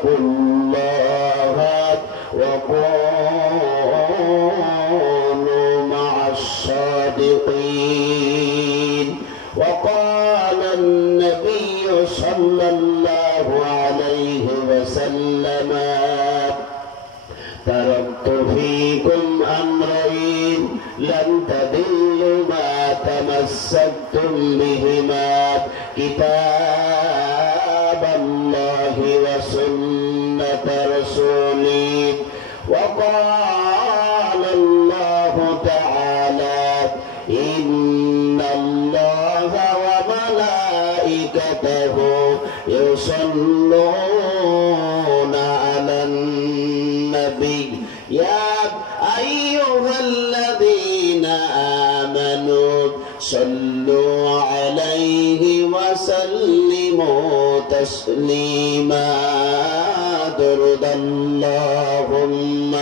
واتقوا الله وكونوا مع الصادقين. وقال النبي صلى الله عليه وسلم تركت فيكم أمرين لن تضلوا ما تمسكتم بهما كتاب الله وسنة رسوله. وقال الله تعالى إن الله وملائكته يصلون على النبي يا أيها الذين آمنوا صلوا عليه وسلموا تسليما. درد اللهم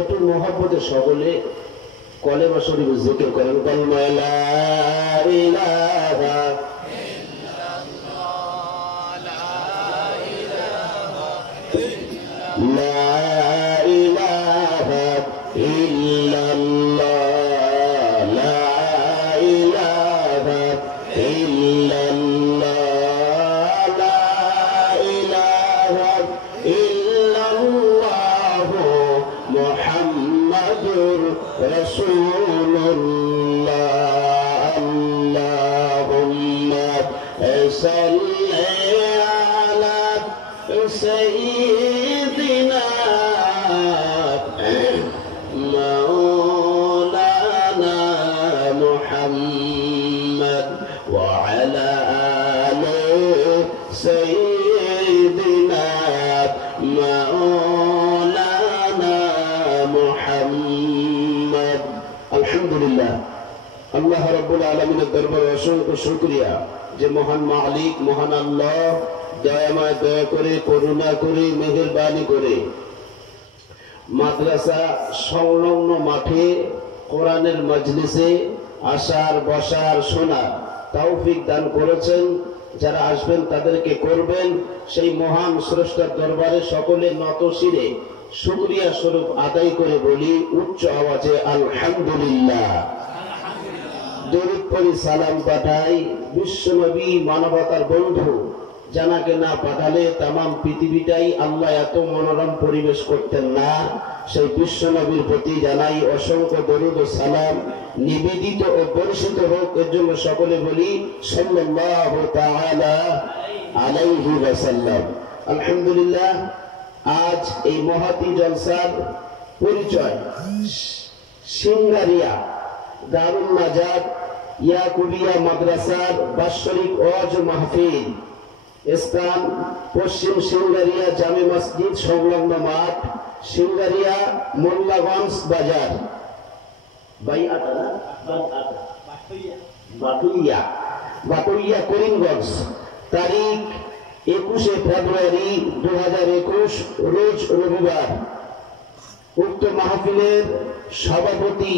একটু মহব্বতে সকলে কলেমা শরীফ জিকির করেন। কালিমা লা ইলাহা রাসূলুল্লাহ। আল্লাহুম্মা সাল্লি আলা সাইয়্যিদিনা মাওলানা মুহাম্মদ ওয়া আলা আলি সাইয়্যিদিনা মাওলানা মুহাম্মদ। আলহামদুলিল্লাহ, আল্লাহ রাব্বুল আলামিনের দরবারে অসংখ্য শুকরিয়া যে মহান মালিক, মহান আল্লাহ দয়াময়, দয়া করে, করুণা করে, মেহেরবানি করে মাদ্রাসা সংলগ্ন মাঠে কোরআনের মজলিসে আসার, বসার, শোনার তৌফিক দান করেছেন। যারা আসবেন তাদেরকে করবেন। সেই মহান স্রষ্টার দরবারে সকলে নত শিরে শুকরিয়া স্বরূপ আদায় করে বলি উচ্চ আওয়াজে আলহামদুলিল্লাহ। দরুদ পড়ি, সালাম পাঠাই বিশ্বনবী, মানবতার বন্ধু, জানাকে না পাঠালে তামাম পৃথিবীটাই আল্লাহ এত মনোরম পরিবেশ করতেন না। সেই বিশ্বনবীর প্রতি জানাই অসংখ্য দরুদ ও সালাম, নিবেদিত ও বর্ষিত হোক। এর জন্য সকলে বলি সাল্লাল্লাহু তাআলা আলাইহি ওয়াসাল্লাম। আলহামদুলিল্লাহ, আজ এই মহাতি জলসার পরিচয় সিঙ্গারিয়া দারুল নাজাত ইয়াকুবিয়া মাদ্রাসার বাৎসরিক ওয়াজ মাহফিল, স্থান পশ্চিম সিঙ্গারিয়া জামে মসজিদ সংলগ্ন মাঠ, সিঙ্গারিয়া মোল্লাগঞ্জ বাজার, বাটুইয়া করিমগঞ্জ। তারিখ 21 ফেব্রুয়ারি 2021 রোজ রবিবার। উক্ত মাহফিলের সভাপতি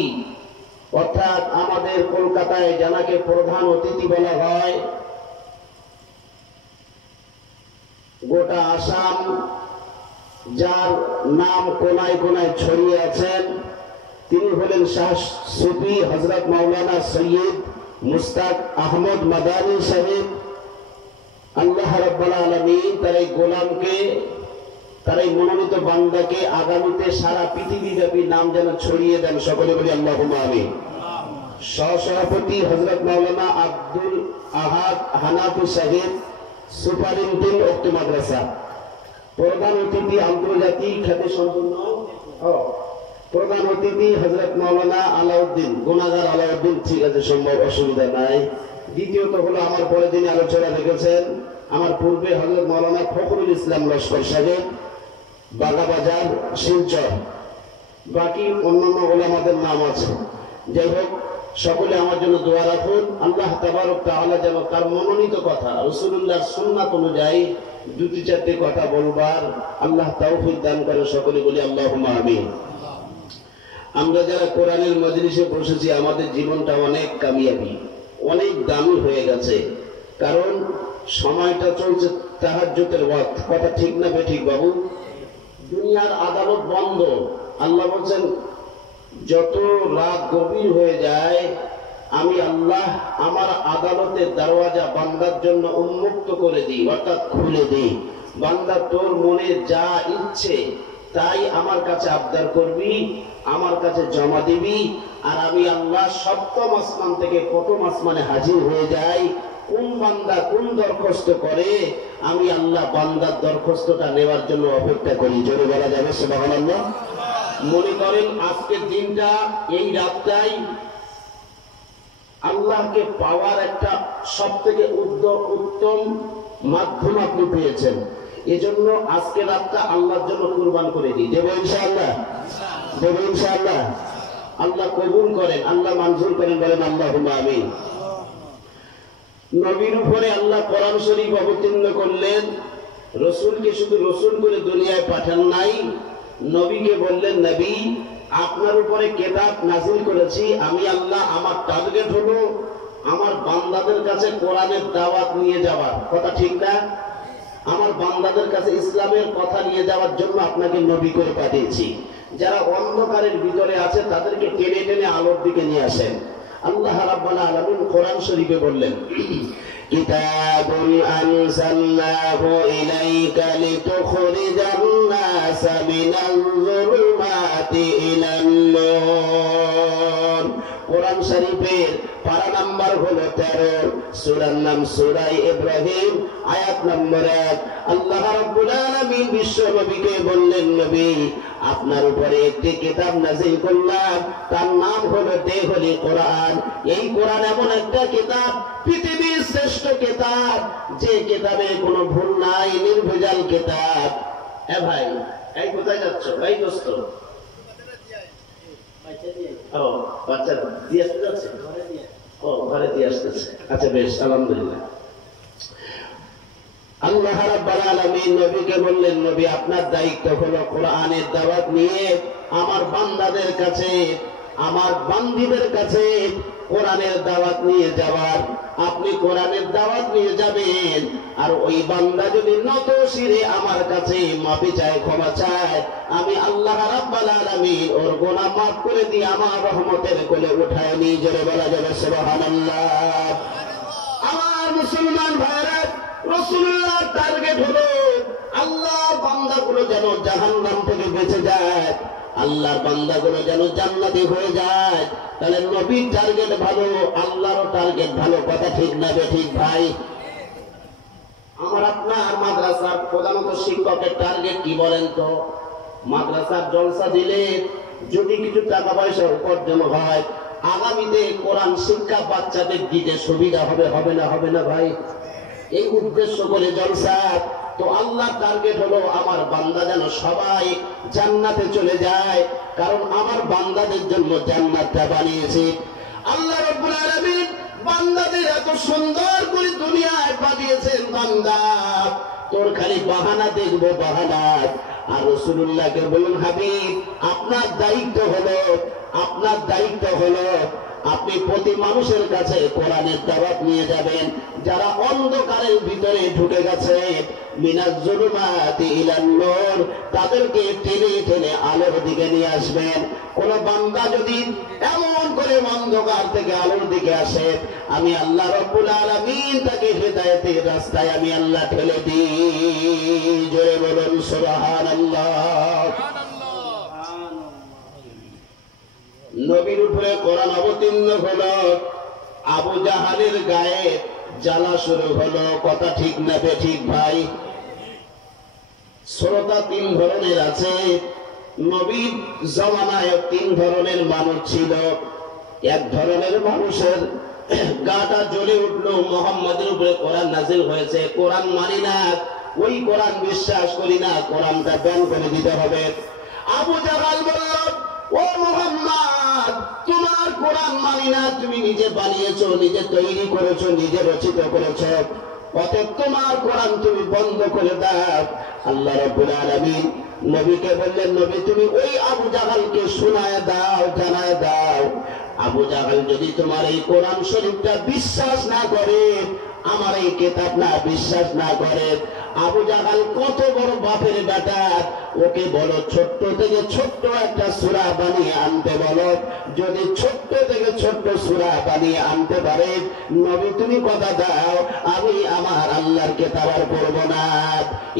অর্থাৎ আমাদের কলকাতায় জানাকে প্রধান অতিথি বলা হয়, গোটা আসাম যার নাম কোনায় কোনায় ছড়িয়ে আছেন, তিনি হলেন শাহ সুফি হযরত মাওলানা সৈয়দ মুস্তাক আহমদ মাদানী সাহেব। আল্লাহ রাব্বুল আলামিন তার এই গোলামকে, তার এই মনোনীত বান্দাকে আগামীতে সারা পৃথিবী ব্যাপী নাম যেন ছড়িয়ে দেন। সকলে বলি আল্লাহুম্মা আমিন। সহসভাপতি হযরত মাওলানা আব্দুল আহাদ হানাফি সাহেব, সুপারিনটেন্ডেন্ট উক্ত মাদ্রাসা। প্রধান অতিথি আন্তর্জাতিক খ্যাতিসম্পন্ন প্রধান অতিথি হযরত মাওলানা আলাউদ্দিন, গুনাগার আলাউদ্দিন। ঠিক আছে, সম্ভব, অসুবিধা নাই। দ্বিতীয়ত হলো আমার পরে যিনি আলোচনা রেখেছেন, আমার পূর্বে হযরত মাওলানা ফখরুল ইসলাম লস্কর সাহেব, বাগাবাজার, শিলচর। বাকি অন্যান্য ওলামাদের নাম আছে। যাই হোক, সকলে আমার জন্য দোয়া রাখুন। আল্লাহ তাবারক তাআলা যেন তার মনোনীত কথা রাসূলুল্লাহর সুন্নাত অনুযায়ী দুটি চারটি কথা বলবার আল্লাহ তৌফিক দান করে। সকলে বলি আল্লাহুম্মা আমিন। আমরা যারা কোরআনের মজলিসে বসেছি আমাদের জীবনটা অনেক কামিয়াবি, অনেক দামি হয়ে গেছে। কারণ সময়টা চলছে তাহাজ্জুদের ওয়াক্ত। কথা ঠিক না বেঠিক বাবু? দুনিয়ার আদালত বন্ধ। আল্লাহ বলছেন যত রাত গভীর হয়ে যায় আমি আল্লাহ আমার আদালতের দরওয়াজা বান্দার জন্য উন্মুক্ত করে দিই, অর্থাৎ খুলে দিই। বান্দা তোর মনে যা ইচ্ছে তাই আমার কাছে আবদার করবি, আমার কাছে জমা দিবি। আর আমি আল্লাহ সপ্তম আসমান থেকে প্রথম আসমানে হাজির হয়ে যাই। কোন বান্দা কোন দরখাস্ত করে আমি আল্লাহ বান্দার দরখাস্তটা নেওয়ার জন্য অপেক্ষা করি। জোরে বলা যাবে সুবহানাল্লাহ। মনে করেন আজকের দিনটা, এই রাতটাই আল্লাহকে পাওয়ার একটা সব থেকে উত্তম মাধ্যম আপনি পেয়েছেন। এজন্য আজকে রাতটা আল্লাহর জন্য কুরবান করে দিই। দেব ইনশাআল্লাহ, দেব ইনশাআল্লাহ। আল্লাহ কবুল করেন, আল্লাহ মঞ্জুর করেন, বলেন আল্লাহুম্মা আমিন। নবীর উপরে আল্লাহ কোরআন শরীফ অবতীর্ণ করলেন। রসুলকে শুধু রসুল করে দুনিয়ায় পাঠান নাই, নবীকে বললেন নবী আপনার উপরে কিতাব নাযিল করেছি আমি আল্লাহ। আমার টার্গেট হলো আমার বান্দাদের কাছে কোরআনের দাওয়াত নিয়ে যাওয়ার। কথা ঠিক না? আমার বান্দাদের কাছে ইসলামের কথা নিয়ে যাওয়ার জন্য আপনাকে নবী করে পাঠিয়েছি। যারা অন্ধকারের ভিতরে আছে তাদেরকে টেনে টেনে আলোর দিকে নিয়ে আসেন। আল্লাহ রাব্বুল আলামিন কোরআন শরীফে বললেন কিতাবুন আনজালনাহু ইলাইকা লিতুখরিজান নাসা মিনাল যুলুমাতি ইলান নূর। কোরআন শরীফের পারা নাম্বার হলো 13, সূরার নাম সূরা ইব্রাহিম, আয়াত নম্বর 1। আল্লাহ রাব্বুল আলামিন বিশ্ব নবীকে বললেন নবী আপনার উপরে একটি কিতাব নাযিল করলাম, তার নাম হলো দেহলি কোরআন। এই কোরআন এমন একটা কিতাব, পৃথিবীর শ্রেষ্ঠ কিতাব, যে কিতাবে কোনো ভুল নাই, নির্ভেজাল কিতাব। এ ভাই, এই কোথায় যাচ্ছ? এই দোস্ত, ও বাচ্চা দিয়ে আসতে যাচ্ছে? ও ঘরে দিয়ে আসতেছে। আচ্ছা বেশ, আলহামদুলিল্লাহ। আল্লাহ রাব্বুল আলামিন নবীকে বললেন নবী আপনার দায়িত্ব হলো কোরআনের দাওয়াত নিয়ে আমার বান্দাদের কাছে, আমার বান্দীদের কাছে কোরআনের দাওয়াত নিয়ে যাওয়ার। আপনি কোরআনের দাওয়াত নিয়ে যাবেন, আর ওই বান্দা যদি নত শিরে আমার কাছে মাফি চায়, ক্ষমা চায়, আমি আল্লাহ রাব্বুল আলামিন ওর গুনাহ মাফ করে দিয়ে আমার রহমতের কোলে উঠায় নিয়ে জোরে বলা যাবে সুবহানাল্লাহ। আমার মুসলমান ভাইরা, রাসূলুল্লাহ টার্গেট হলো আল্লাহর বান্দাগুলো যেন জাহান্নাম থেকে বেঁচে যায়, আল্লাহর বান্দাগুলো যেন জান্নাতি হয়ে যায়। তাহলে নবীর টার্গেট ভালো, আল্লাহরও টার্গেট ভালো। কথা ঠিক না বেঠিক ভাই? আমার আপনার মাদ্রাসার প্রধানত শিক্ষকের টার্গেট কি বলেন তো? মাদ্রাসার জলসা দিলে যদি কিছু টাকা পয়সা উপার্জন হয়, আগামীতে কোরআন শিক্ষা বাচ্চাদের দিতে সুবিধা হবে, হবে না? হবে না ভাই? এই উদ্দেশ্য করে জলসা। তো আল্লাহ টার্গেট হলো আমার বান্দা যেন সবাই জান্নাতে চলে যায়, কারণ আমার বান্দাদের জন্য জান্নাতটা বানিয়েছে আল্লাহ রাব্বুল আলামিন। বান্দাদের এত সুন্দর করে দুনিয়ায় পাঠিয়েছেন, বান্দা তোর খালি বাহানা দেখবো, বাহানা। আর রাসূলুল্লাহকে বলুন হাবিব আপনার দায়িত্ব হলো, আপনার দায়িত্ব হলো আপনি প্রতি মানুষের কাছে কোরআনের দাওয়াত নিয়ে যাবেন। যারা অন্ধকারের ভিতরে ঢুকে গেছে মিনাজ যুলুমাতি ইলান নূর, তাদেরকে টেনে টেনে আলোর দিকে নিয়ে আসবেন। কোন বান্দা যদি এমন করে অন্ধকার থেকে আলোর দিকে আসে, আমি আল্লাহ রাব্বুল আলামিন তাকে হেদায়েতের রাস্তায় আমি আল্লাহ ঠেলে দিই। জোরে বলুন সুবহানাল্লাহ। নবীর উপরে কোরআন অবতীর্ণ হলো, আবু জাহালের গায়ে জ্বালা শুরু হলো। কথা ঠিক না বেঠিক ভাই? শ্রোতা তিন ধরনের আছে। নবীর জামানায় তিন ধরনের মানুষ ছিল। এক ধরনের মানুষের গাটা জ্বলে উঠলো, মুহাম্মাদের উপরে কোরআন নাযিল হয়েছে, কোরআন মানি না, ওই কোরআন বিশ্বাস করি না, কোরআনটা ব্যান করে দিতে হবে। আবু জাহাল বলল ও মুহাম্মদ তোমার কোরআন মানি না, তুমি নিজে বানিয়েছো, নিজে তৈরি করেছো, নিজে রচিত করেছো, অতএব তোমার কোরআন তুমি বন্ধ করে দাও। আল্লাহ রাব্বুল আলামিন নবীকে বললেন, নবী তুমি ওই আবু জাহালকে শোনায় দাও, জানায় দাও, আবু জাহাল যদি তোমার এই কোরআন শরীফটা বিশ্বাস না করে, আমার এই কিতাব না বিশ্বাস না করে, আবু জাহাল কত বড় বাপের বেটা, ওকে বলো ছোট্ট থেকে ছোট্ট একটা সূরা বানিয়ে আনতে বলো। যদি ছোট্ট থেকে ছোট্ট সূরা বানিয়ে আনতে পারে, নবী তুমি কথা দাও আমি আমার আল্লাহর কিতাব আর পড়ব না।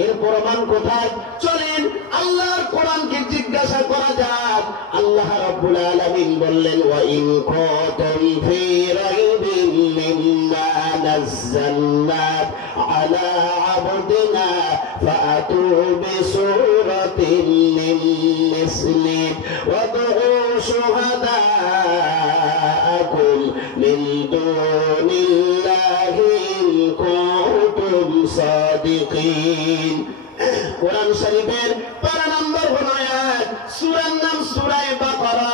এর প্রমাণ কোথায়? চলেন আল্লাহর কোরআনকে জিজ্ঞাসা করা যাক। আল্লাহ রাব্বুল আলামিন বললেন, ওয়া ইন কুনতুম ফি রাইবিন মিম্মা নাযালনা আলা আবদিনা ফাআতু বিসূরাতিন মিন মিসলিহি ওয়াদউ শুহাদাআকুম মিন দুনিল্লাহি ইন কুনতুম সাদিকিন। কোরআন শরীফের পারা নম্বর হলো আয়াত, সূরার নাম সূরা বাকারা,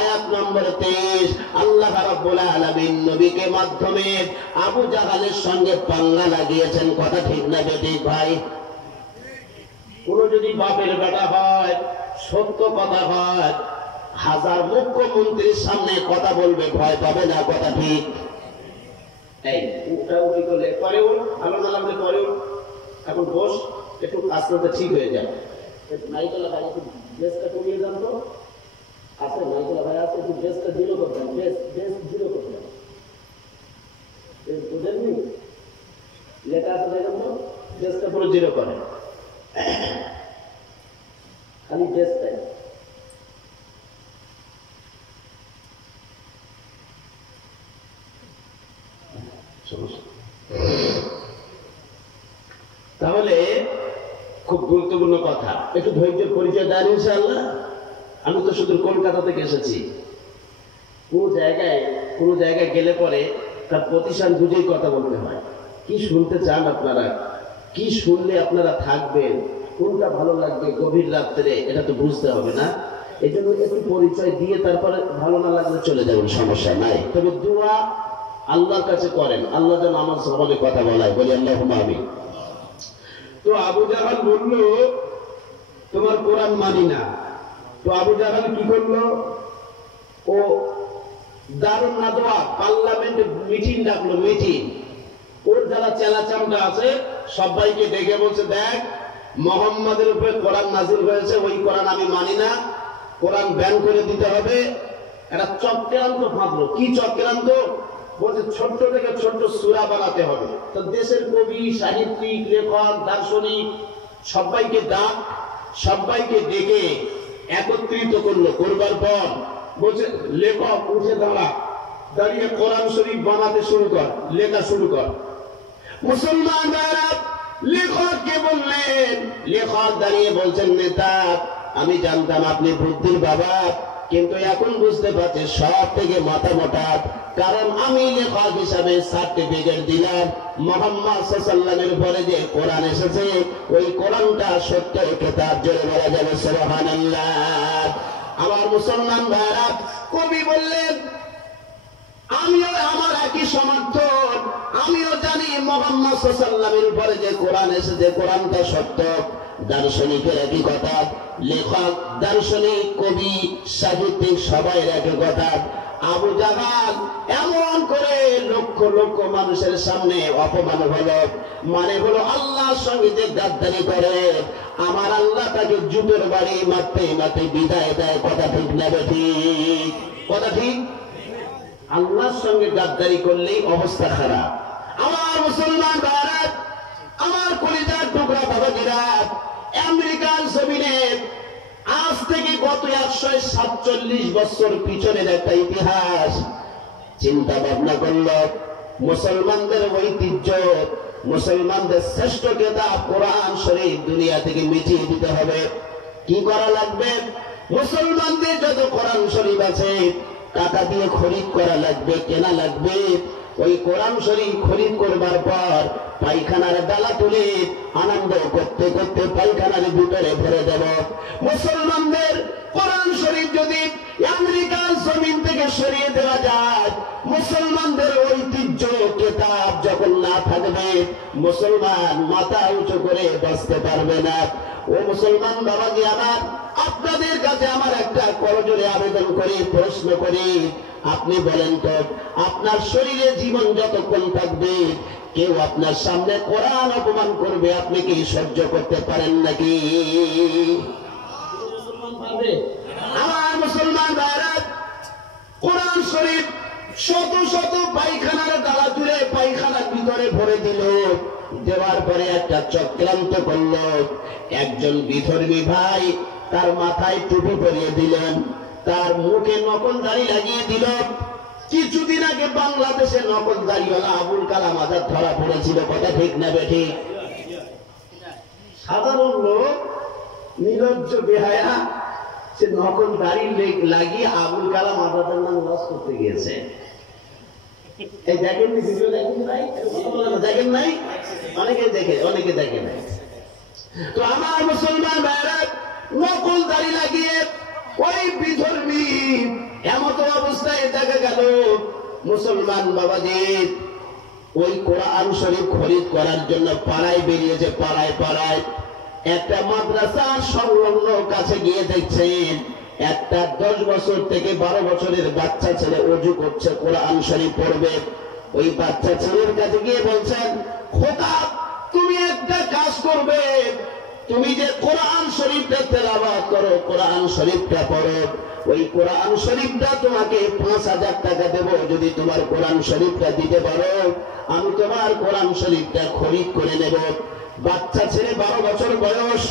আয়াত নম্বর 23। আল্লাহ রাব্বুল আলামিন নবীকে মাধ্যমে আবু জাহালের সঙ্গে পাঙ্গা লাগিয়েছেন। কথা ঠিক না বেঠিক ভাই? কোন যদি বাপের বেটা হয়, সত্য কথা হয়, হাজার মুখ্যমন্ত্রীর সামনে কথা বলবে, ভয় পাবে না। কথা ঠিক? এই উঠা উঠি করলে পরে উঠ, ভালো না লাগলে পরে উঠ, এখন বস, একটু আস্তে আস্তে ঠিক হয়ে যায়। নাইকলা ভাই একটু বেসটা কমিয়ে যান তো, আছে নাইকলা ভাই আছে, একটু বেসটা জিরো করবেন, বেস জিরো করবেন, বুঝেননি? লেখা আছে দেখেন তো, বেসটা পুরো জিরো করে, খালি বেসটাই। তাহলে খুব গুরুত্বপূর্ণ কথা, একটু ধৈর্যের পরিচয় দেন ইনশাআল্লাহ। আমি তো শুধু কলকাতা থেকে এসেছি, কোন জায়গায় গেলে পরে তার প্রতিষ্ঠান বুঝেই কথা বলতে হয়। কি শুনতে চান আপনারা, কি শুনলে আপনারা থাকবেন, কোনটা ভালো লাগবে গভীর রাত্রে, এটা তো বুঝতে হবে না? এই জন্য একটু পরিচয় দিয়ে তারপরে ভালো না লাগলে চলে যাবেন, সমস্যা নাই। তবে দোয়া আল্লাহর কাছে করেন, আল্লাহ যেন আমার জবানে কথা বলায়, বলি আল্লাহুম্মা আমিন। তো আবু জাহাল বলল তোমার কোরআন মানি না। তো আবু জাহাল কি করলো? ও দারুন নাদওয়া পার্লামেন্টে মিটিং ডাকলো, মিটিং। ওর যারা চেলা চামড়া আছে সবাইকে ডেকে বলছে, দেখ মুহাম্মাদের উপরে কোরআন নাযিল হয়েছে, ওই কোরআন আমি মানি না, কোরআন ব্যান করে দিতে হবে। একটা চক্রান্ত ফাঁদলো। কি চক্রান্ত? বলছে ছোট্ট থেকে ছোট্ট সূরা বানাতে হবে। তো দেশের কবি, সাহিত্যিক, লেখক, দার্শনিক সবাইকে ডেকে একত্রিত করলো। করবার পর বলছে লেখক উঠে দাঁড়িয়ে কোরআন শরীফ বানাতে শুরু কর, লেখা শুরু কর। মুসলমানরা লেখককে বললেন, লেখক দাঁড়িয়ে বলছেন, নেতা আমি জানতাম আপনি বুদ্ধির বাবা, কিন্তু এখন বুঝতে পারছি সব থেকে মাথা মোটা, কারণ আমি লেখক হিসাবে সার্টিফিকেট দিলাম মুহাম্মদ সাল্লাল্লাহু আলাইহি পরে যে কোরআন এসেছে ওই কোরআনটা সত্য কিতাব, জোরে বলা যাবে সুবহানাল্লাহ। আমার মুসলমান ভাইরা, কবি বললেন আমিও আমার একই সমর্থন, আমিও জানি মুহাম্মদ সাল্লাল্লাহু আলাইহি পরে যে কোরআন এসেছে কোরআনটা সত্য। দার্শনিকের একই কথা, লেখক, দার্শনিক, কবি, সাহিত্যিক সবাই একই কথা। আবু জাহাল এমন করে লক্ষ লক্ষ মানুষের সামনে অপমান হলো, মানে হলো আল্লাহর সঙ্গে যে গাদ্দারি করে, আমার আল্লাহ তাকে জুতোর বাড়ি মারতে মারতে বিদায় দেয়। কথা ঠিক না ঠিক? কথা ঠিক? আল্লাহর সঙ্গে গাদ্দারি করলেই অবস্থা খারাপ। আমার মুসলমান ভারত, আমার কলিজার টুকরা বাবাজিরা, আমেরিকার জমিনে আজ থেকে গত 147 বছর পিছনের একটা ইতিহাস চিন্তা ভাবনা করল। মুসলমানদের ঐতিহ্য, মুসলমানদের শ্রেষ্ঠ কিতাব কোরআন শরীফ দুনিয়া থেকে মিটিয়ে দিতে হবে। কি করা লাগবে? মুসলমানদের যত কোরআন শরীফ আছে টাকা দিয়ে খরিদ করা লাগবে, কেনা লাগবে। ওই কোরআন শরীফ খরিদ করবার পর পায়খানার ডালা তুলে আনন্দ করতে করতে পায়খানার ভিতরে ভরে দেব। মুসলমানদের কোরআন শরীফ যদি আমেরিকার জমিন থেকে সরিয়ে দেওয়া যায়, মুসলমানদের ঐতিহ্য কিতাব যখন না থাকবে, মুসলমান মাথা উঁচু করে বাঁচতে পারবে না। ও মুসলমান বাবাজি আমার, আপনাদের কাছে আমার একটা করজোড়ে আবেদন করি, প্রশ্ন করি, আপনি বলেন তো, আপনার শরীরে জীবন যতক্ষণ থাকবে কেউ আপনার সামনে কোরআন অপমান করবে, আপনি কি সহ্য করতে পারেন নাকি? আমার মুসলমান ভাইরা, কোরআন শরীফ শত শত পায়খানার ডালা তুলে পায়খানার ভিতরে ভরে দিল। দেওয়ার পরে একটা চক্রান্ত করল। একজন বিধর্মী ভাই তার মাথায় টুপি পরিয়ে দিলেন, তার মুখে নকল দাড়ি লাগিয়ে দিল। কিছুদিন আগে বাংলাদেশে নকল দাড়িওয়ালা আবুল কালাম আজাদ ধরা পড়েছিল, কথা ঠিক না বেঠিক? সাধারণ লোক, নির্লজ্জ বেহায়া, সে নকল দাড়ি লাগিয়ে আবুল কালাম আজাদের নাম লস করতে গিয়েছে। এই দেখেন ভিডিও, দেখেন নাই? দেখেন নাই? অনেকে দেখে নাই। তো আমার মুসলমান ভাইরা, নকল দাড়ি লাগিয়ে ওই বিধর্মী এমত অবস্থায় দেখা গেল মুসলমান বাবাজি ওই কোরআন শরীফ খরিদ করার জন্য পাড়ায় বেরিয়েছে। পাড়ায় একটা মাদ্রাসা সংলগ্ন কাছে গিয়ে দেখছেন একটা 10 বছর থেকে 12 বছরের বাচ্চা ছেলে ওযু করছে, কোরআন শরীফ পড়বে। ওই বাচ্চা ছেলের কাছে গিয়ে বলছেন, খোদা তুমি একটা কাজ করবে, তুমি যে কোরআন শরীফটা তেলাওয়াত করো, কোরআন শরীফটা পড়ো, ওই কোরআন শরীফটা তোমাকে 5000 টাকা দেব। যদি তোমার কোরআন শরীফটা দিতে পারো, আমি তোমার কোরআন শরীফটা খরিদ করে নেব। বাচ্চা ছেলে 12 বছর বয়স,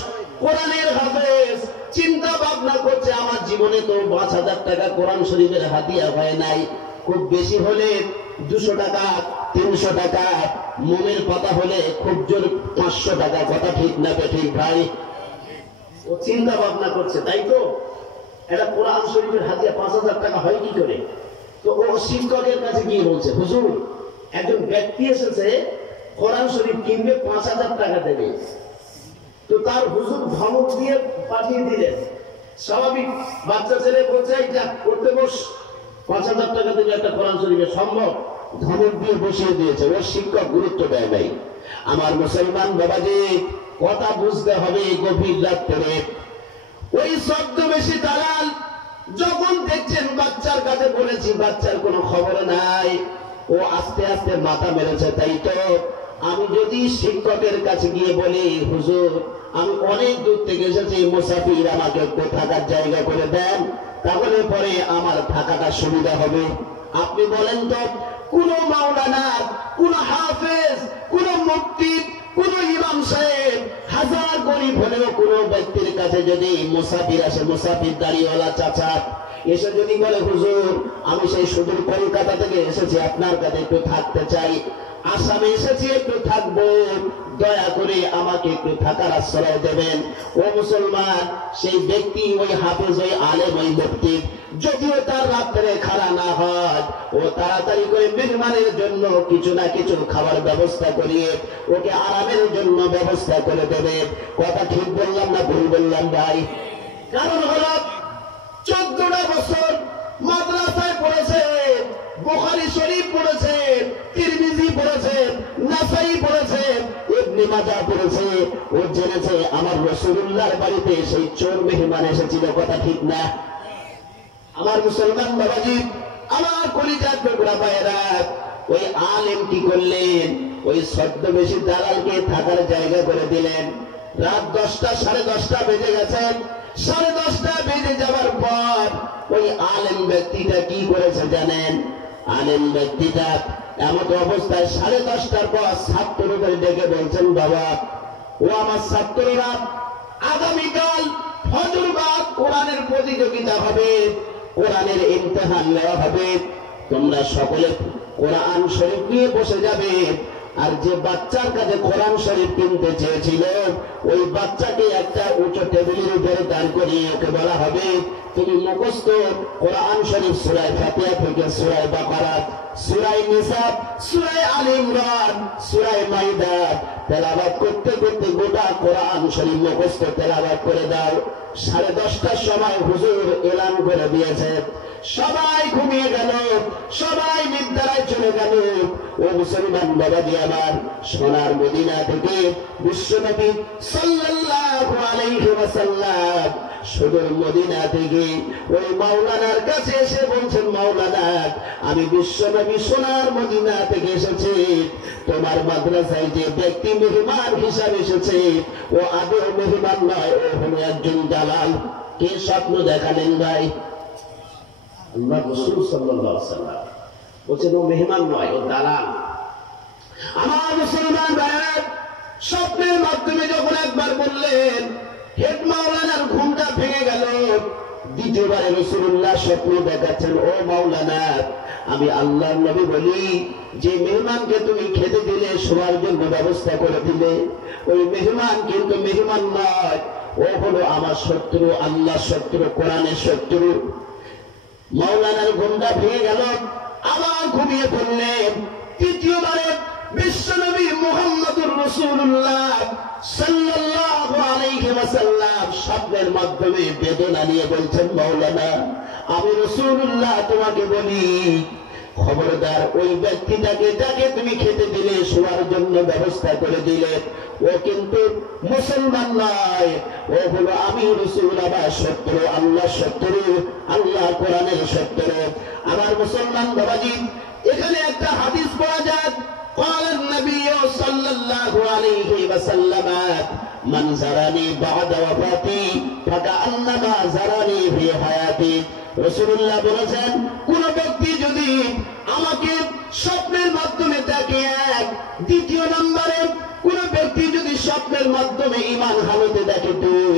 কোরআনের হাফেজ, চিন্তা ভাবনা করছে আমার জীবনে তো 5000 টাকা কোরআন শরীফের হাদিয়া হয় নাই, খুব বেশি হলে 200 টাকা, 300 টাকা, মোমের পাতা হলে খুব জোর 500 টাকা, কথা ঠিক না বেঠিক ভাই? ও চিন্তা ভাবনা করছে, তাই তো? এটা কোরআন শরীফের হাদিয়া 5000 টাকা হয় কি করে? তো ও শিক্ষকের কাছে গিয়ে বলছে, হুজুর একজন ব্যক্তি এসেছে, কোরআন শরীফ কিনবে, 5000 টাকা দেবে। তো তার হুজুর ধমক দিয়ে পাঠিয়ে দিলেন। স্বাভাবিক বাচ্চা ছেলে বলছে, যা করতে বস, 5000 টাকা দেবে একটা কোরআন শরীফে, সম্ভব? ধমক দিয়ে বসিয়ে দিয়েছে। ওর শিক্ষক গুরুত্ব দেয় নাই। আমার মুসলমান বাবাজি, কথা বুঝতে হবে গভীর রাত্রে। ওই ছদ্মবেশী দালাল যখন দেখছেন বাচ্চার কাছে বলেছি, বাচ্চার কোনো খবর নাই, ও আস্তে আস্তে মাথা মেরেছে। তাই তো আমি যদি শিক্ষকের কাছে গিয়ে বলি, হুজুর আমি অনেক দূর থেকে এসেছি, মুসাফির, আমাকে একটু থাকার জায়গা করে দেন, তাহলে পরে আমার থাকাটা সুবিধা হবে। আপনি বলেন তো, কোন মাওলানা, কোন হাফেজ, কোন মুফতি, কোন ইমাম সাহেব, হাজার গরিব হলেও কোন ব্যক্তির কাছে যদি মুসাফির আসে, মুসাফির দাড়িওয়ালা চাচা এসে যদি বলে, হুজুর আমি সেই সুদূর কলকাতা থেকে এসেছি, আপনার কাছে একটু থাকতে চাই, আসামে এসেছি একটু থাকবো, দয়া করে আমাকে একটু থাকার আশ্রয় দেবেন। ও মুসলমান, সেই ব্যক্তি, ওই হাফেজ, ওই আলেম, ওই মুফতি, যদিও তার রাত্রে খাড়া না হয়, ও তাড়াতাড়ি করে মেহমানের জন্য কিছু না কিছু খাবার ব্যবস্থা করিয়ে ওকে আরামের জন্য ব্যবস্থা করে দেবে। কথা ঠিক বললাম না ভুল বললাম ভাই? কারণ হলো 14টা বছর মাদ্রাসায় পড়েছে, বুখারী শরীফ পড়েছে, তিরমিজি পড়েছে, নাসাই পড়েছে, ইবনে মাজাহ পড়েছে। ও জেনেছে আমার রাসূলুল্লাহর বাড়িতে সেই চোর মেহমান এসেছিল, কথা ঠিক না? আমার মুসলমান বাবাজি, আমার কলিজার টুকরা ভাইয়েরা, ওই আলেম কি করলেন, ওই ছদ্মবেশী দালালকে থাকার জায়গা করে দিলেন। রাত 10টা, 10:30 বেজে গেছে। 10:30 বেজে যাওয়ার পর ওই আলেম ব্যক্তিটা কি করেছে জানেন? আলেম ব্যক্তিটা এমন অবস্থায় 10:30টার পর ছাত্রদের ডেকে বলছেন, বাবা ও আমার ছাত্ররা, আগামীকাল ফজরবাদ কোরআনের প্রতিযোগিতা হবে, কোরআনের ইমতিহান নেওয়া হবে, তোমরা সকলে কোরআন শরীফ নিয়ে বসে যাবে, আর যে বাচ্চার কাছে কোরআন শরীফ কিনতে চেয়েছিল ওই বাচ্চাকে একটা উঁচু টেবিলের উপরে দাঁড় করিয়ে ওকে বলা হবে তুমি মুখস্থ কোরআন শরীফ সূরা ফাতিহা থেকে সূরা বাকারা, সূরা নিসা, সূরা আলে ইমরান, সূরা মাইদা তেলাওয়াত করতে করতে গোটা কোরআন শরীফ মুখস্থ তেলাওয়াত করে দাও। 10:30টার সময় হুজুর এলান করে দিয়েছে, সবাই ঘুমিয়ে গেল, সবাই নিদ্রায় চলে গেল। ও মুসলমান বাবাজি আমার, সোনার মদিনা থেকে বিশ্বনবী সাল্লাল্লাহু আলাইহি ওয়াসাল্লাম সুদূর মদিনা থেকে ওই মাওলানার কাছে এসে বলছেন, মাওলানা আমি বিশ্বনবী সোনার মদিনা থেকে এসেছি, তোমার মাদ্রাসায় যে ব্যক্তি মেহমান হিসাবে এসেছে ও আদৌ মেহমান নয়, ও হলো একজন দালাল। কে স্বপ্ন দেখালেন ভাই? আল্লাহ রাসূল সাল্লাল্লাহু আলাইহি ওয়াসাল্লাম বলছেন ও মেহমান নয়, ও দালাল। আমার মুসলমান ভাইরা, স্বপ্নের মাধ্যমে যখন একবার বললেন, হেড মাওলানার ঘুমটা ভেঙে গেল। দ্বিতীয়বারে রাসূলুল্লাহ স্বপ্ন দেখাচ্ছেন, ও মাওলানা আমি আল্লাহর নবী বলি, যে মেহমানকে তুমি খেতে দিলে, শোয়ার জন্য ব্যবস্থা করে দিলে, ওই মেহমান কিন্তু মেহমান নয়, ও হলো আমার শত্রু, আল্লাহর শত্রু, কোরআনের শত্রু। মাওলানার ঘুমটা ভেঙে গেল, আবার ঘুমিয়ে পড়লেন। তৃতীয়বারে বিশ্বনবী মুহাম্মদুর রাসূলুল্লাহ সাল্লাল্লাহু আলাইহি ওয়াসাল্লাম স্বপ্নের মাধ্যমে বেদনা নিয়ে বলছেন, মাওলানা আমি রাসূলুল্লাহ তোমাকে বলি, খবরদার ওই ব্যক্তিটাকে যাকে তুমি খেতে দিলে, শোয়ার জন্য ব্যবস্থা করে দিলে, ও কিন্তু মুসলমান নয়, ও হলো আমি রাসূল, আমার শত্রু, আল্লাহর শত্রু, আল্লাহ কোরআনের শত্রু। আমার মুসলমান বাবাজি, এখানে একটা হাদিস পাওয়া যায়, قال النبي صلى الله عليه وسلم من زرني بعد وفاتي فكأنما زرني في حياتي। রাসূলুল্লাহ বলেছেন, কোন ব্যক্তি যদি আমাকে স্বপ্নের মাধ্যমে দেখে এক, দ্বিতীয় নম্বরে কোন ব্যক্তি যদি স্বপ্নের মাধ্যমে ঈমান হালতে দেখে দুই,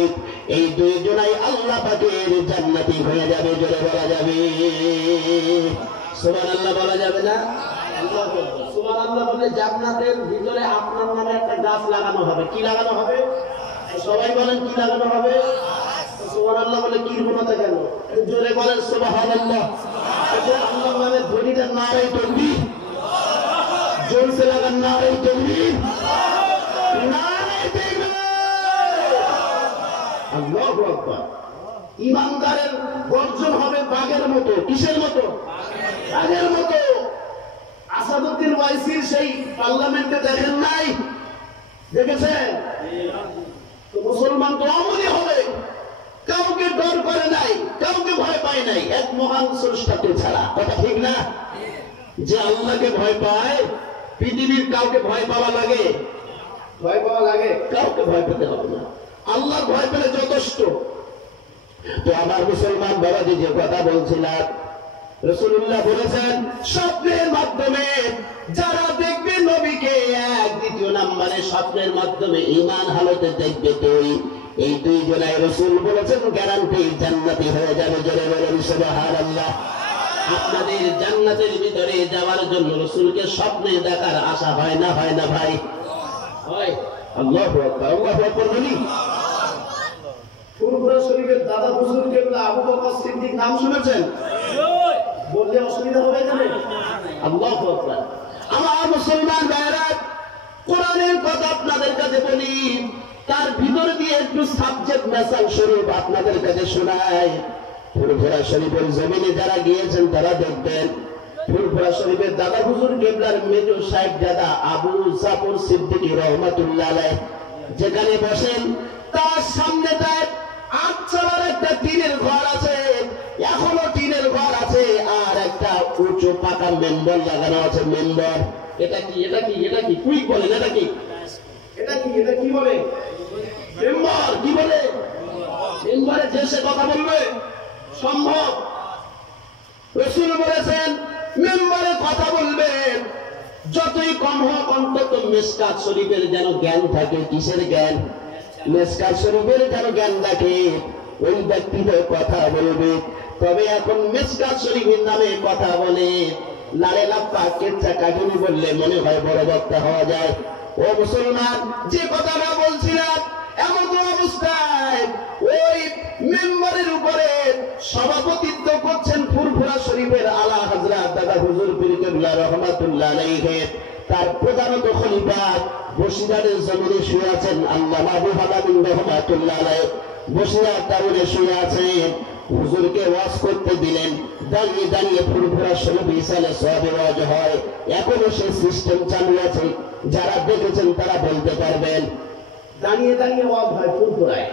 এই দুইজনাই আল্লাহ পাকের জান্নাতি হয়ে যাবে। জোরে বলা যাবে সুবহানাল্লাহ, বলা যাবে না? সুবহানাল্লাহ বলে জান্নাতের ভিতরে আপনার নামে একটা গাছ লাগানো হবে। কি লাগানো হবে? সবাই বলেন কি লাগানো হবে? সুবহানাল্লাহ বলে কি গুণতা কেন? জোরে বলেন সুবহানাল্লাহ। আল্লাহ নামে ধ্বনিটা নারে তাকবীর, জোরসে লাগান নারে তাকবীর, নারে তাকবীর, আল্লাহু আকবার। ঈমানদারের গর্জন হবে বাঘের মতো। কিসের মতো? বাঘের মতো। আসাদুদ্দিন ওয়াইসির সেই পার্লামেন্টে দেখেন নাই? দেখেছেন? তো মুসলমান তো অমনি হবে, কাউকে ডর করে নাই, কাউকে ভয় পায় নাই, এক মহান স্রষ্টাকে ছাড়া। কথা ঠিক না? যে আল্লাহকে ভয় পায়, পৃথিবীর কাউকে ভয় পাওয়া লাগে? ভয় পাওয়া লাগে? কাউকে ভয় পেতে হবে না, আল্লাহ ভয় পেলে যথেষ্ট। তো আমার মুসলমান বাবাজি, যে কথা বলছিলাম, রাসূলুল্লাহ বলেছেন, স্বপ্নের মাধ্যমে যারা দেখবে নবীকে এক, দ্বিতীয় নম্বরে স্বপ্নের মাধ্যমে ঈমান হালতে দেখবে দুই, এই দুইজনাই রাসূল বলেছেন গ্যারান্টি জান্নাতি হয়ে যাবে। জোরে বলেন সুবহানাল্লাহ। আপনাদের জান্নাতের ভিতরে যাওয়ার জন্য রাসূলকে স্বপ্নে দেখার আশা হয় না? হয় না ভাই? হয়। আল্লাহু আকবার, আল্লাহু আকবার বলি। ফুরফুরা শরীফের দাদা হুজুর কেবলা আবু বকর সিদ্দিক নাম শুনেছেন? বললে অসুবিধা হবে না? আল্লাহু আকবার। আমার মুসলমান ভাইরা, কোরআনের কথা আপনাদের কাছে বলি, তার ভিতর দিয়ে একটু সাবজেক্ট মেসাল শরীফ আপনাদের কাছে শোনায়। ফুরফুরা শরীফের জমিনে যারা গিয়েছেন তারা দেখবেন, ফুরফুরা শরীফের দাদা হুজুর কেবলার মেজো সাহেব দাদা আবু জাফর সিদ্দিক রহমাতুল্লাহ আলাইহি যেখানে বসেন, তার সামনে তার আটচালার একটা টিনের ঘর আছে, এখনো টিনের ঘর আছে, আর একটা উঁচু পাকা মেম্বার লাগানো আছে। মেম্বার, এটা কি? এটা কি? এটা কি? কুইক বলেন, এটা কি? এটা কি? এটা কি বলে? মেম্বার। কি বলে? মেম্বারে যে সে কথা বলবে সম্ভব? রাসূল বলেছেন মেম্বারে কথা বলবেন, যতই কম হোক অন্তত মিশকাত শরীফের যেন জ্ঞান থাকে। কিসের জ্ঞান? মিশকাত শরীফের যেন জ্ঞান থাকে, ওই ব্যক্তিদের কথা বলবে। তবে এখন মিশকাত শরীফের নামে কথা বলে, লালে লাপ্পা কেচ্চা কাহিনী বললে মনে হয় বড় বক্তা হওয়া যায়। ও মুসলমান, যে কথাটা বলছিলাম, এমন অবস্থায় ওই মেম্বারের উপরে সভাপতিত্ব করছেন ফুরফুরা শরীফের আলা হযরত দাদা হুজুর পীর কেবলা রহমাতুল্লাহ আলাইহি। তার প্রধানত খলিফা বসিরাটের জমিনে শুয়ে আছেন আল্লামা আবু হালামিন রহমাতুল্লাহ আলাইহি। বসিরাট টাউনে শুয়ে আছেন, হুজুরকে ওয়াজ করতে দিলেন। দাঁড়িয়ে দাঁড়িয়ে ফুরফুরা শরীফ ইসালে সওয়াবে ওয়াজ হয়। এখনো সেই সিস্টেম চালু আছে, যারা দেখেছেন তারা বলতে পারবেন। দাঁড়িয়ে দাঁড়িয়ে ওয়াজ হয় ফুরফুরায়,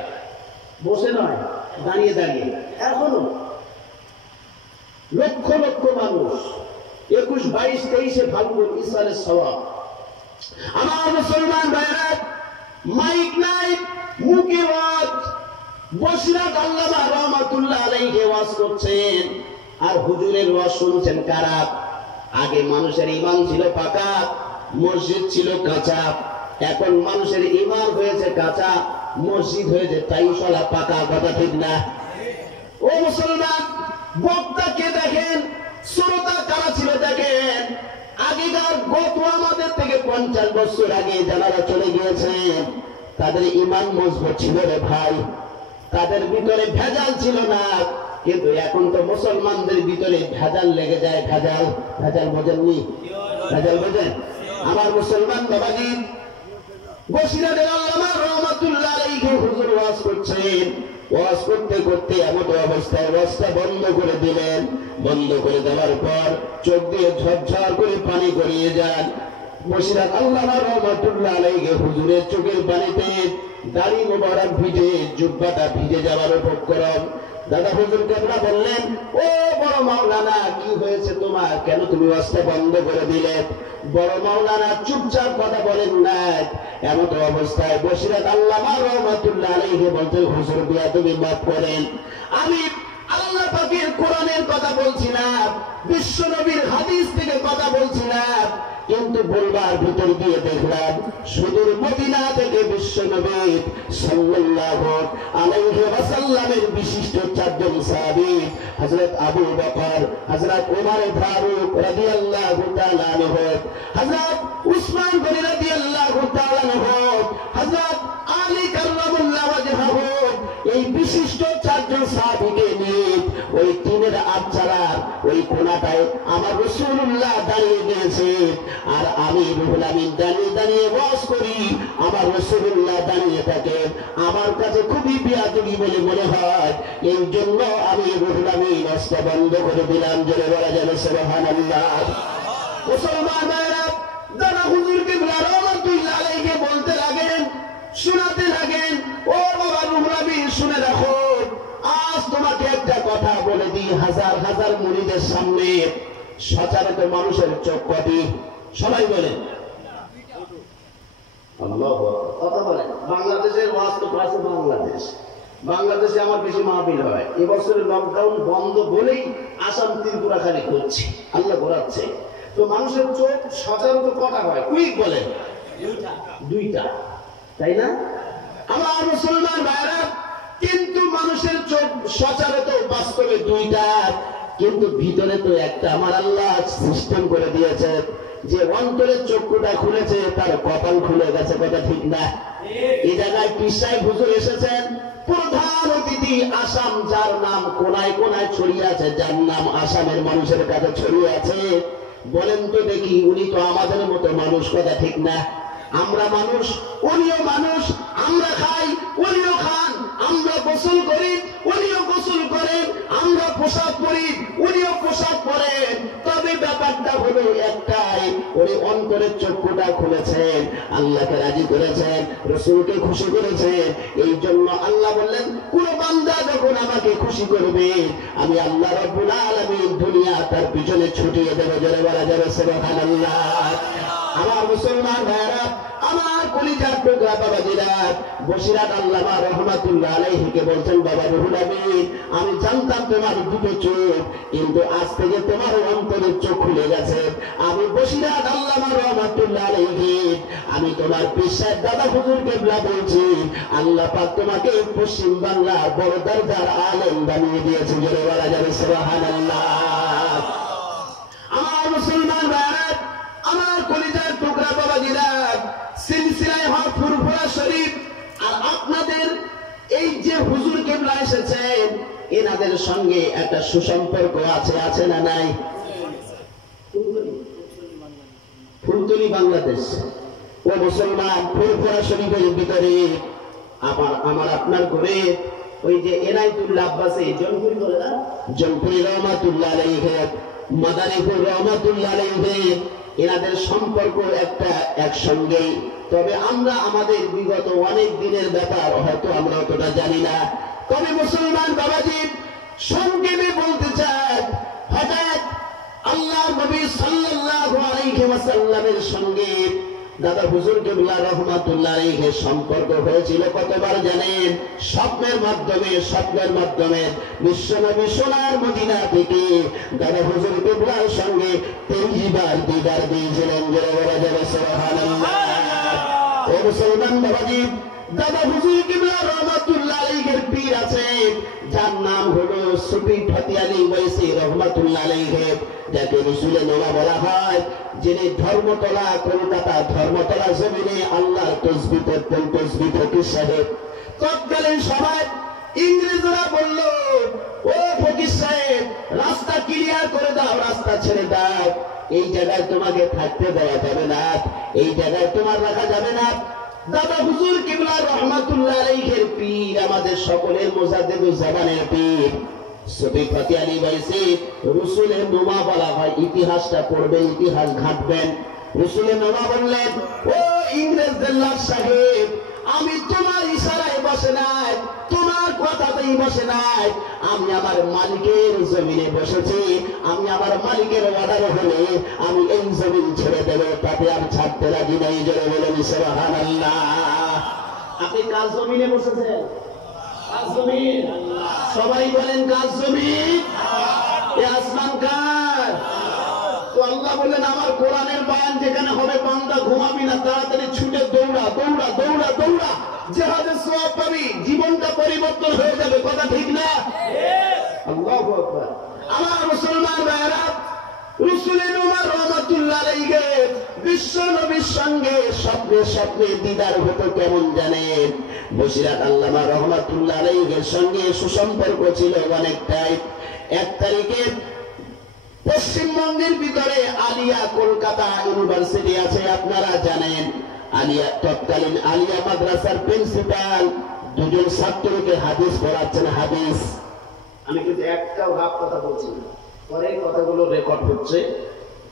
বসে নয়, দাঁড়িয়ে দাঁড়িয়ে। এখনো লক্ষ লক্ষ মানুষ 21, 22, 23 ফাল্গুন ইসালে সওয়াব। আমার মুসলমান ভাইরা, মাইক নাই, মুখে ওয়াজ। বসিরাট আল্লামা রহমাতুল্লাহ আলাইহি ওয়াজ করছেন, আর হুজুরের ওয়াজ শুনছেন কারা? আগে মানুষের ঈমান ছিল পাকা, মসজিদ ছিল কাঁচা। এখন মানুষের ঈমান হয়েছে কাঁচা, মসজিদ হয়েছে টাইলসওয়ালা পাকা। কথা ঠিক না? ও মুসলমান, বক্তাকে দেখেন, শ্রোতা কারা ছিল দেখেন। আগেকার গত আমাদের থেকে 50 বছর আগে যারা চলে গিয়েছেন, তাদের ঈমান মজবুত ছিল রে ভাই, তাদের ভিতরে ভেজাল ছিল না। কিন্তু এখন তো মুসলমানদের ভিতরে ভেজাল লেগে যায়। ভেজাল ভেজাল বোঝেননি? ভেজাল বোঝেন? আমার মুসলমান বাবাজি, বসিরাটের আল্লামা রহমাতুল্লাহ আলাইহি হুজুর ওয়াজ করছেন। ওয়াজ করতে করতে এমন অবস্থায় ওয়াজটা বন্ধ করে দিলেন। বন্ধ করে দেওয়ার পর চোখ দিয়ে ঝরঝর করে পানি গড়িয়ে যান। বসিরাট আল্লামা রহমাতুল্লাহ আলাইহি হুজুরের চোখের পানিতে দাড়ি মোবারক ভিজে, জুব্বাটা ভিজে যাওয়ার উপক্রম। দাদা হুজুর কেবলা বললেন, ও বড় মাওলানা, কি হয়েছে তোমার? কেন তুমি ওয়াজটা বন্ধ করে দিলে? বড় মাওলানা চুপচাপ কথা বলেন না। এমন অবস্থায় বসিরাট আল্লামা রহমাতুল্লাহ আলাইহি বলতে, হুজুর বিয়া তুমি মাফ করেন, আমি আল্লাহ পাকের কোরআনের কথা বলছি না, বিশ্ব নবীর হাদিস থেকে কথা বলছি না। কিন্তু বলবার ভিতর দিয়ে দেখলাম সুদূর মদিনা থেকে বিশ্ব নবী সাল্লাল্লাহু আলাইহি ওয়াসাল্লামের বিশিষ্ট 4 জন সাহাবী, হযরত আবু বকর, হযরত ওমর ফারুক রাদিয়াল্লাহু তাআলা আনহু, হযরত উসমান গনি রাদিয়াল্লাহু তাআলা আনহু, হযরত আলী কাররামাল্লাহু ওয়াজহাহু, এই বিশিষ্ট 4 জন সাহাবীকে নিয়ে ওই টিনের আবচারার ওই কোণাটায় আমার রাসূলুল্লাহ দাঁড়িয়ে গিয়েছে। আর আমি রুহুল আমিন দাঁড়িয়ে দাঁড়িয়ে ওয়াজ করি, আমার রাসূলুল্লাহ দাঁড়িয়ে থাকে। আমার কাছে খুবই বেয়াদবি বলে মনে হয়, এই জন্য আমি রুহুল আমিন ওয়াজটা বন্ধ করে দিলাম। জোরে বলা যাবে সুবহানাল্লাহ। মুসলমান ভাইরা, যারা হুজুর কিবলা রহমাতুল্লাহ আলাইহি বলতে লাগেন, শোনাতে লাগেন, ও বাবা রুহুল আমিন শুনে রাখো, আজ তোমাকে একটা কথা বলে দিই। হাজার হাজার মুরিদের সামনে সচরাচর মানুষের চোখ কটি? সবাই বলেন আল্লাহু আকবার। কথা বলেন। বাংলাদেশের ওয়াজ তো আছে বাংলাদেশ। বাংলাদেশে আমার বেশি মাহফিল হয়। এবছরের লকডাউন বন্ধ বলেই আসাম ত্রিপুরা খালি করছে, আল্লাহ ঘোরাচ্ছে। তো মানুষের চোখ সচরাচর কটা হয়? কুইক বলেন, দুইটা, তাই না? আমার মুসলমান ভাইরা, কিন্তু মানুষের চোখ সচরাচর বাস্তবে দুইটা, কিন্তু ভিতরে তো একটা। আমার আল্লাহ সিস্টেম করে দিয়েছে যে অন্তরের চক্ষুটা খুলেছে, তার কপাল খুলে গেছে। কথা ঠিক না? এই জায়গায় পীর সাহেব হুজুর এসেছেন, প্রধান অতিথি আসাম, যার নাম কোনায় কোনায় ছড়িয়ে আছে, যার নাম আসামের মানুষের কাছে ছড়িয়ে আছে। বলেন তো দেখি, উনি তো আমাদের মতো মানুষ। কথা ঠিক না? আমরা মানুষ, উনিও মানুষ। আমরা খাই, উনিও খান। আমরা গোসল করি, উনিও গোসল করেন। আমরা পোশাক পরি, উনিও পোশাক পরেন। তবে ব্যাপারটা হলো একটাই, উনি অন্তরের চক্ষুটা খুলেছেন, আল্লাহকে রাজি করেছেন, রাসূলকে খুশি করেছেন। এই জন্য আল্লাহ বললেন, কোন বান্দা যখন আমাকে খুশি করবে, আমি আল্লাহ রাব্বুল আলামিন দুনিয়া তার পিছনে ছুটিয়ে দেব। জোরে বলা যাবে সুবহানাল্লাহ। আমার মুসলমান ভাইরা, আমার কলিজার টুকরা বাবাজিরা, বসিরাট আল্লামা রহমাতুল্লাহ আলাইহিকে বলছেন, বাবা রুহুল আমিন, আমি জানতাম তোমার দুটো চোখ, কিন্তু আজ থেকে তোমার অন্তরের চোখ খুলে গেছে। আমি বসিরাট আল্লামা রহমাতুল্লাহ আলাইহি, আমি তোমার পীর সাহেব দাদা হুজুর কেবলা বলছি, আল্লাহ পাক তোমাকে পশ্চিম বাংলার বড় দরজার আলেম বানিয়ে দিয়েছে। জোরে বলা যাবে সুবহানাল্লাহ। আমার মুসলমান ভাই, আমার কলিজার টুকরা বাবাজিরা, সিলসিলায় হক ফুরফুরা শরীফ আর আপনাদের এই যে হুজুর কেবলা এসেছেন, এনাদের সঙ্গে একটা সুসম্পর্ক আছে, আছে না নাই? ফুলতলি বাংলাদেশ ও মুসলমান, ফুরফুরা শরীফের ভিতরে আমার আপনার ঘরে ওই যে এনায়েতুল্লাহ আব্বাসী জনপুরি বলে না, জনপুরি রহমাতুল্লাহ আলাইহি, মাদারীপুর রহমাতুল্লাহ আলাইহি, এনাদের সম্পর্ক একটা একসঙ্গেই। তবে আমরা আমাদের বিগত অনেক দিনের ব্যাপার হয়তো আমরা অতটা জানি না। তবে মুসলমান বাবাজি সংক্ষেপে বলতে চাই, হঠাৎ আল্লাহ নবী সাল্লাল্লাহু আলাইহি ওয়াসাল্লামের সঙ্গে দাদা হুজুর কেবলা রহমাতুল্লাহ আলাইহি সম্পর্ক হয়েছিল কতবার জানেন? স্বপ্নের মাধ্যমে বিশ্বনবী সোনার মদিনা থেকে দাদা হুজুর কেবলার সঙ্গে 23 বার দিদার দিয়েছিলেন। জোরে বলা যাবে সুবহানাল্লাহ। ও মুসলমান বাবাজি, দাদা হুজুর কেবলা রহমাতুল্লাহ আলাইহির পীর আছে, যার নাম হলো সুফি ফতি আলী ওয়াইসি রহমাতুল্লাহ আলাইহি, যাকে রসুলের নোলা বলা হয়, যিনি ধর্মতলা, কলকাতা ধর্মতলা জমিনে আল্লাহর তসবিহ পড়তেন, তসবিহ ফকির সাহেব। তৎকালীন সময় ইংরেজরা বলল, ও ফকির সাহেব, রাস্তা ক্লিয়ার করে দাও, রাস্তা ছেড়ে দাও, এই জায়গায় তোমাকে থাকতে দেওয়া যাবে না, এই জায়গায় তোমার রাখা যাবে না। দাদা হুজুর কেবলা রহমাতুল্লাহ আলাইহির পীর, আমাদের সকলের মুজাদ্দিদুজ জামানের পীর সুফি ফতি আলী ওয়াইসি, রসুলের নোমা বলা হয়, ইতিহাসটা পড়বেন, ইতিহাস ঘাঁটবেন। রসুলের নোমা বললেন, ও ইংরেজদের লাশ সাহেব, আমি তোমার ইশারায় বসে নাই, তোমার কথাতেই বসে নাই, আমি আমার মালিকের জমিনে বসেছি, আমি আমার মালিকের অর্ডার হলে আমি এই জমিন ছেড়ে দেব, তাতে আর ছাড়তে রাজি নাই। জোরে বলেন সুবহানাল্লাহ। আপনি কার জমিনে বসেছেন? কার জমিন? সবাই বলেন কার জমিন? এই আসমান কার? তো আল্লাহ বললেন, আমার কোরআনের বয়ান যেখানে হবে, বান্দা ঘুমাবি না, তাড়াতাড়ি ছুটে দৌড়া দৌড়া দৌড়া দৌড়া, জিহাদের সওয়াব পাবি, জীবনটা পরিবর্তন হয়ে যাবে। কথা ঠিক না? আল্লাহু আকবার। আমার মুসলমান ভাইরা, রসুলের নোমা রহমাতুল্লাহ আলাইহি বিশ্ব নবীর সঙ্গে স্বপ্নে দিদার হতো কেমন জানেন? বসিরাত আল্লামা রহমাতুল্লাহ আলাইহির সঙ্গে সুসম্পর্ক ছিল অনেকটাই। 1 তারিখে পশ্চিমবঙ্গের ভিতরে আলিয়া কলকাতা ইউনিভার্সিটি আছে, আপনারা জানেন। আলিয়া, তৎকালীন আলিয়া মাদ্রাসার প্রিন্সিপাল দুজন ছাত্রকে হাদিস পড়াচ্ছেন, হাদিস। আমি কিন্তু একটাও ভাব কথা বলছি না, পরে কথাগুলো রেকর্ড হচ্ছে,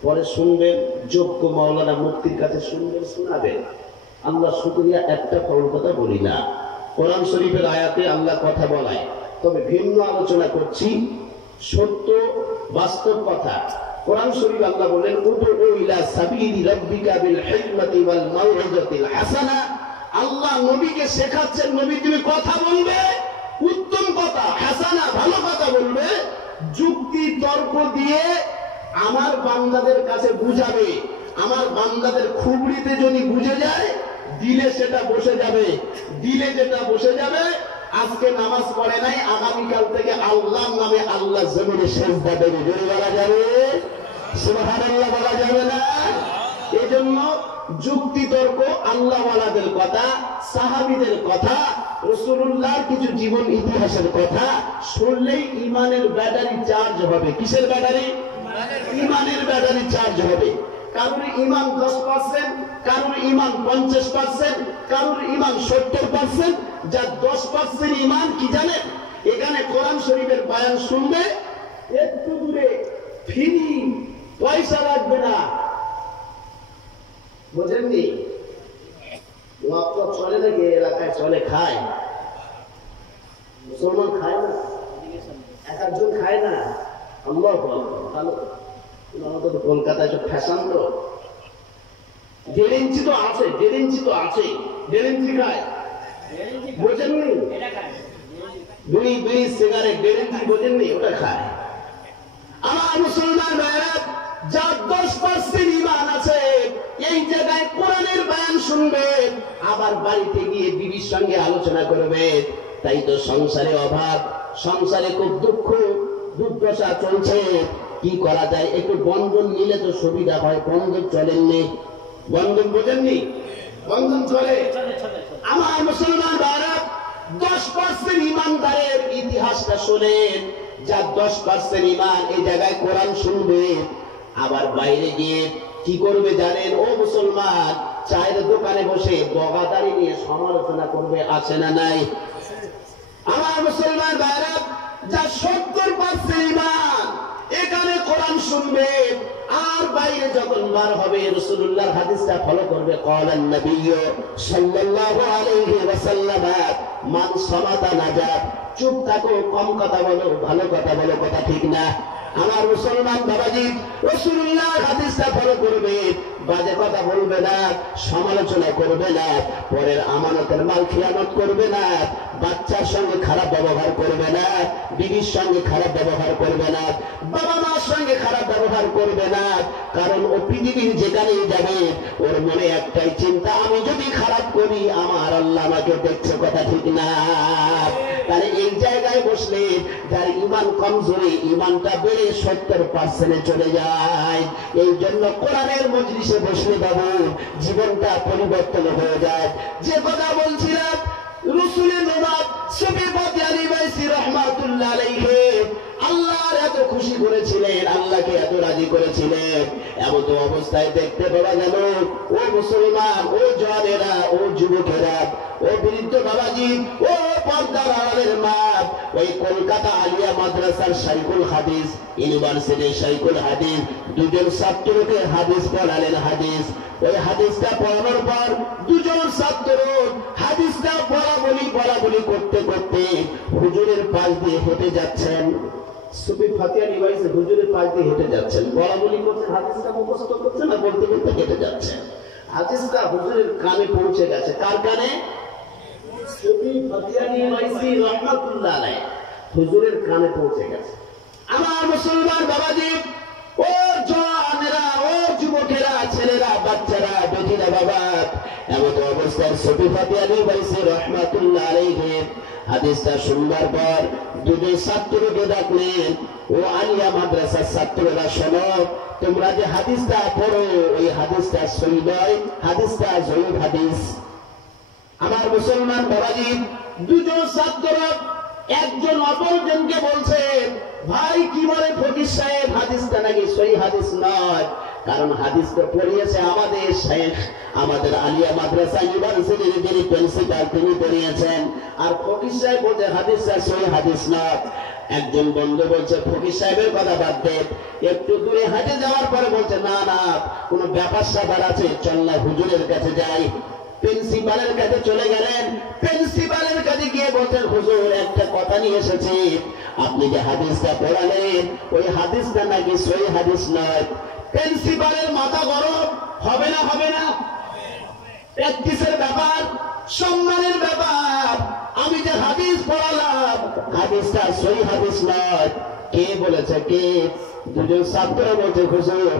পরে শুনবেন, যোগ্য মাওলানা মুফতির কাছে শুনবেন, শোনাবেন। আল্লাহ শুকরিয়া, একটা ফল কথা বলি না। কোরআন শরীফের আয়াতে আল্লাহ কথা বলায়, তবে ভিন্ন আলোচনা করছি, সত্য বাস্তব কথা। কোরআন শরীফ আল্লাহ বলেন, উদউ ইলা সাবিলি রাব্বিকা বিল হিকমাতি ওয়াল মাউইযাতিল হাসানা। আল্লাহ নবীকে শেখাচ্ছেন, নবী তুমি কথা বলবে, উত্তম কথা, হাসানা ভালো কথা বলবে, যুক্তি তর্ক দিয়ে আমার বান্দাদের কাছে বুঝাবে। আমার বান্দাদের খুবরিতে যদি বুঝে যায়, দিলে সেটা বসে যাবে, দিলে যেটা বসে যাবে, আজকে নামাজ পড়ে নাই, আগামীকাল থেকে আল্লাহর নামে আল্লাহ জমিনে সেজদা দেবে। জোরে বলা যাবে সুবহানাল্লাহ, বলা যাবে না? এই জন্য যুক্তি তর্ক, আল্লাহওয়ালাদের কথা, সাহাবীদের কথা, রাসূলুল্লাহর কিছু জীবন ইতিহাসের কথা শুনলেই ইমানের ব্যাটারি চার্জ হবে। কিসের ব্যাটারি? ইমানের ব্যাটারি চার্জ হবে। কারোর ইমান 10%, কারোর ইমান 50%, কারোর ইমান 70%। যার 10% ইমান কি জানেন? এখানে কোরআন শরীফের বয়ান শুনবে, একটু দূরে ফ্রি, পয়সা লাগবে না। বোঝেননি? চলে নাকি এলাকায়? চলে, খায়। মুসলমান খায় না, একজন খায় না। আল্লাহ ভালো। আমাদের কলকাতায় তো ফ্যাশন, তো 1.5 ইঞ্চি তো আছে, 1.5 ইঞ্চি তো আছে, 1.5 ইঞ্চি খায়। বোঝেননি? বিড়ি সিগারেট 1.5 ইঞ্চি, বোঝেননি? ওটা খায়। আমার মুসলমান ভাইরা, যার 10% ইমান আছে, এই জায়গায় কোরআনের বয়ান শুনবে, আবার বাড়িতে গিয়ে বিবির সঙ্গে আলোচনা করবে। তাই তো সংসারে অভাব, সংসারে খুব দুঃখ দুর্দশা চলছে। কি করা যায়, একটু বন্ধন নিলে তো সুবিধা হয়। বন্ধন চলেননি, বন্ধন বোঝেননি, বন্ধন চলে। আমার মুসলমান ভাইরা 10% ইমানদারের ইতিহাসটা শোনেন। যার 10% ইমান এই জায়গায় কোরআন শুনবে, আবার বাইরে গিয়ে কি করবে জানেন? ও মুসলমান, চায়ের দোকানে বসে বগাদারি নিয়ে সমালোচনা করবে, আছে না নাই? আমার মুসলমান ভাইরা যার 70% ইমান এখানে কোরআন শুনবে, আর বাইরে যখন বার হবে রাসূলুল্লাহর হাদিসটা ফলো করবে। ক্বালান নবী সাল্লাল্লাহু আলাইহি ওয়াসাল্লাম মান সামাতা নাজাত। চুপ থাকো, কম কথা বলো, ভালো কথা বলো, কথা ঠিক না? আমার মুসলমান বাবাজি, রাসূলুল্লাহর হাদিসটা ফলো করবে, বাজে কথা বলবে না, সমালোচনা করবে না, পরের আমানতের মাল খিয়ানত করবে না, বাচ্চার সঙ্গে খারাপ ব্যবহার করবে না, বিবির সঙ্গে খারাপ ব্যবহার করবে না, বাবা মার সঙ্গে খারাপ ব্যবহার করবে না। কারণ ও পৃথিবীর যেখানেই যাবে ওর মনে একটাই চিন্তা, আমি যদি খারাপ করি আমার আল্লাহ আমাকে দেখছে, কথা ঠিক না? তাহলে এই জায়গায় বসলে যার ইমান কমজোরি, ইমানটা বেড়ে 70% চলে যায়। এই জন্য কোরআনের মজলিসে বসলে বাবু জীবনটা পরিবর্তন হয়ে যায়। যে কথা বলছিলাম, রাসূলের নবাব সুফি বদয়ালি বাইসি রাহমাতুল্লাহ আলাইহি আল্লাহর এত খুশি করেছিলেন, আল্লাহকে এত রাজি করেছিলেন, এমন তো অবস্থায় দেখতে পাওয়া গেল ও মুসলমান, ও জওয়ানেরা, ও যুবকেরা, ও বৃদ্ধ বাবাজি, ও পর্দার আড়ালের মা, ওই কলকাতা আলিয়া মাদ্রাসার শাইখুল হাদিস, ইউনিভার্সিটির শাইখুল হাদিস দুজন ছাত্রকে হাদিস পড়ালেন। হাদিস, ওই হাদিসটা পড়ানোর পর দুজন ছাত্র হাদিসটা বলা করতে করতে হুজুরের পাশ দিয়ে হেঁটে যাচ্ছেন। সুফি ফাতিয়ানি বাইসে হুজুরের পাশ দিয়ে হেঁটে যাচ্ছেন, বলি করছেন, হাদিসটা মুখস্থ করছেন না, বলতে বলতে হেঁটে যাচ্ছেন। হাদিসটা হুজুরের কানে পৌঁছে গেছে। কার কানে? সুফি ফাতিয়ানি বাইসি রাহমাতুল্লাহ আলাইহি হুজুরের কানে পৌঁছে গেছে। আমার মুসলমান বাবাজি, ও জওয়ানেরা, ও যুবকেরা, ছেলেরা, বাচ্চারা, বেটিরা, বাবা, এমন অবস্থায় সুফি ফাতিয়ানি বাইসি রাহমাতুল্লাহ আলাইহি হাদিসটা শুনবার পর দুজন ছাত্রকে ডাকলেন, ও আলিয়া মাদ্রাসার ছাত্ররা শোনো, তোমরা যে হাদিসটা পড়ো ওই হাদিসটা সহিহ নয়, হাদিসটা জয়ীফ হাদিস। আমার মুসলমান বাবাজি, দুজন ছাত্র একজন অপরজনকে বলছে, ভাই কি বলে ফকির সাহেব, হাদিসটা নাকি সহিহ হাদিস নয়। কারণ হাদিস তো পড়িয়েছে আমাদের শেখ, আমাদের আলিয়া মাদ্রাসা ইউনিভার্সিটির যিনি প্রিন্সিপাল তিনি পড়িয়েছেন, আর ফকির সাহেব বলছে হাদিসটা সহিহ হাদিস নয়। একজন বন্ধু বলছে ফকির সাহেবের কথা বাদ দে, একটু দূরে হাঁটে যাওয়ার পরে বলছে না না, কোনো ব্যাপার স্যাপার আছে, চল না হুজুরের কাছে যাই। প্রিন্সিপালের কাছে চলে গেলেন। প্রিন্সিপালের কাছে গিয়ে বলছেন, হুজুর একটা কথা নিয়ে এসেছি, আপনি যে হাদিসটা পড়ালেন ওই হাদিসটা নাকি সহিহ হাদিস নয়। প্রিন্সিপালের মাথা গরম হবে না? হবে না? প্র্যাকটিসের ব্যাপার, সম্মানের ব্যাপার। আমি যে হাদিস পড়ালাম হাদিসটা সহিহ হাদিস নয়। কে বলেছে? কে? দুজন ছাত্র বলছে, হুজুর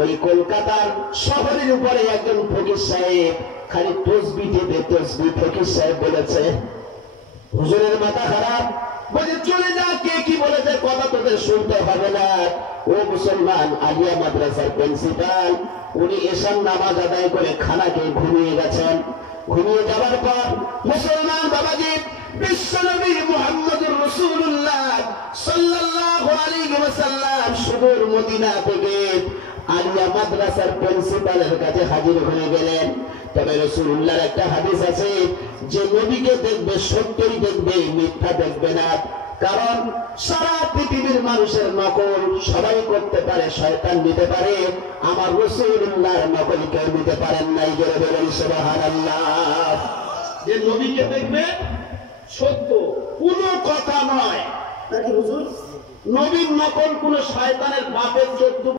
ওই কলকাতার শহরের উপরে একজন ফকির সাহেব খালি তসবিহ দেবে, তসবিহ, ফকির সাহেব বলেছে। হুজুরের মাথা খারাপ, বলে চলে যা, কে কি বলেছে কথা তোদের শুনতে হবে না। ও মুসলমান, আলিয়া মাদ্রাসার প্রিন্সিপাল উনি এশার নামাজ আদায় করে খানা খেয়ে ঘুমিয়ে গেছেন। ঘুমিয়ে যাওয়ার পর মুসলমান বাবাজি, বিশ্বনবী মুহাম্মদুর রাসূলুল্লাহ সাল্লাল্লাহু আলাইহি ওয়াসাল্লাম সুদূর মদিনা থেকে আলিয়া মাদ্রাসার প্রিন্সিপালের কাছে হাজির হয়ে গেলেন। তবে রাসূলুল্লাহর একটা হাদিস আছে, যে নবীকে দেখবে সত্যই দেখবে, মিথ্যা দেখবে না। কারণ সারা পৃথিবীর মানুষের নকল সবাই করতে পারে, শয়তান নিতে পারে, আমার রাসূলুল্লাহর নকল কেউ নিতে পারেন নাই। জোরে বলেন সুবহানাল্লাহ। যে নবীকে দেখবে সত্য, কোনো কথা নয় নাকি হুজুর? নবীর নকল কোন শয়তানের বাপের 14